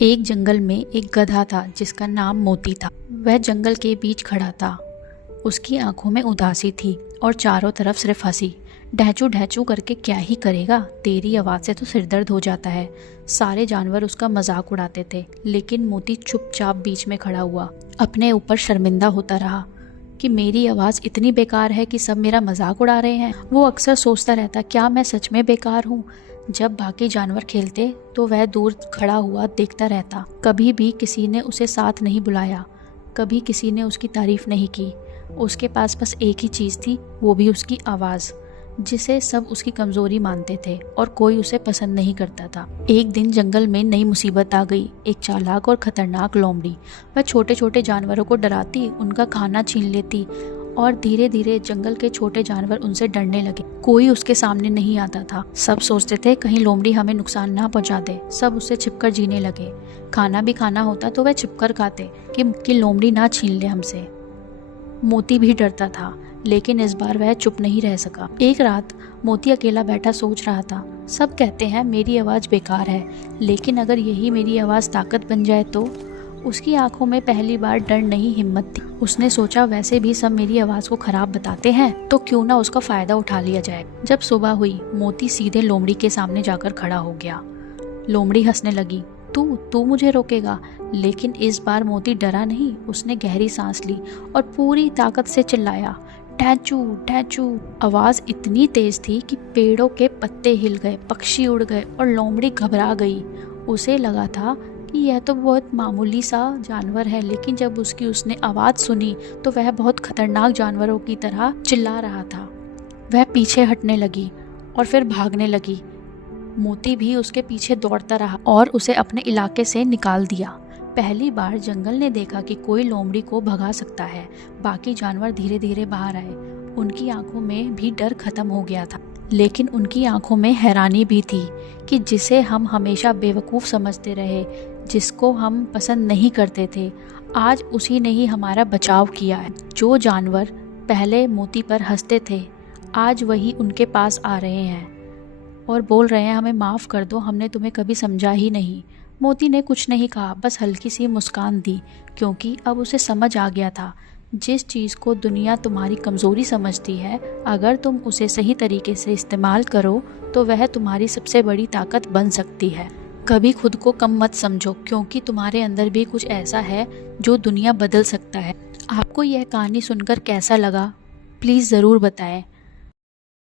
एक जंगल में एक गधा था जिसका नाम मोती था। वह जंगल के बीच खड़ा था। उसकी आंखों में उदासी थी और चारों तरफ सिर्फ हंसी। ढहचू ढहचू करके क्या ही करेगा, तेरी आवाज़ से तो सिर दर्द हो जाता है। सारे जानवर उसका मजाक उड़ाते थे, लेकिन मोती चुपचाप बीच में खड़ा हुआ, अपने ऊपर शर्मिंदा होता रहा कि मेरी आवाज़ इतनी बेकार है कि सब मेरा मजाक उड़ा रहे हैं। वो अक्सर सोचता रहता, क्या मैं सच में बेकार हूँ। जब बाकी जानवर खेलते तो वह दूर खड़ा हुआ देखता रहता। कभी भी किसी ने उसे साथ नहीं बुलाया, कभी किसी ने उसकी तारीफ नहीं की। उसके पास बस एक ही चीज़ थी, वो भी उसकी आवाज़, जिसे सब उसकी कमज़ोरी मानते थे और कोई उसे पसंद नहीं करता था। एक दिन जंगल में नई मुसीबत आ गई। एक चालाक और ख़तरनाक लोमड़ी, वह छोटे छोटे जानवरों को डराती, उनका खाना छीन लेती और धीरे धीरे जंगल के छोटे जानवर उनसे डरने लगे। कोई उसके सामने नहीं आता था। सब सोचते थे कहीं लोमड़ी हमें नुकसान ना पहुंचा दे। सब उससे छिपकर जीने लगे। खाना भी खाना होता तो वह छिपकर खाते कि लोमड़ी ना छीन ले हमसे। मोती भी डरता था, लेकिन इस बार वह चुप नहीं रह सका। एक रात मोती अकेला बैठा सोच रहा था। सब कहते हैं मेरी आवाज़ बेकार है, लेकिन अगर यही मेरी आवाज़ ताकत बन जाए तो। उसकी आंखों में पहली बार डर नहीं, हिम्मत थी। उसने सोचा, वैसे भी सब मेरी आवाज़ को खराब बताते हैं, तो क्यों ना उसका फ़ायदा उठा लिया जाए। जब सुबह हुई, मोती सीधे लोमड़ी के सामने जाकर खड़ा हो गया। लोमड़ी हंसने लगी, तू मुझे रोकेगा? लेकिन इस बार मोती डरा नहीं। उसने गहरी सांस ली और पूरी ताकत से चिल्लाया, टैचू टैचू। आवाज़ इतनी तेज थी कि पेड़ों के पत्ते हिल गए, पक्षी उड़ गए और लोमड़ी घबरा गई। उसे लगा था कि यह तो बहुत मामूली सा जानवर है, लेकिन जब उसने आवाज़ सुनी तो वह बहुत खतरनाक जानवरों की तरह चिल्ला रहा था। वह पीछे हटने लगी और फिर भागने लगी। मोती भी उसके पीछे दौड़ता रहा और उसे अपने इलाके से निकाल दिया। पहली बार जंगल ने देखा कि कोई लोमड़ी को भगा सकता है। बाकी जानवर धीरे धीरे बाहर आए। उनकी आंखों में भी डर खत्म हो गया था, लेकिन उनकी आंखों में हैरानी भी थी कि जिसे हम हमेशा बेवकूफ़ समझते रहे, जिसको हम पसंद नहीं करते थे, आज उसी ने ही हमारा बचाव किया है। जो जानवर पहले मोती पर हंसते थे, आज वही उनके पास आ रहे हैं और बोल रहे हैं, हमें माफ़ कर दो, हमने तुम्हें कभी समझा ही नहीं। मोती ने कुछ नहीं कहा, बस हल्की सी मुस्कान दी, क्योंकि अब उसे समझ आ गया था, जिस चीज़ को दुनिया तुम्हारी कमज़ोरी समझती है, अगर तुम उसे सही तरीके से इस्तेमाल करो तो वह तुम्हारी सबसे बड़ी ताकत बन सकती है। कभी खुद को कम मत समझो, क्योंकि तुम्हारे अंदर भी कुछ ऐसा है जो दुनिया बदल सकता है। आपको यह कहानी सुनकर कैसा लगा, प्लीज़ ज़रूर बताएं।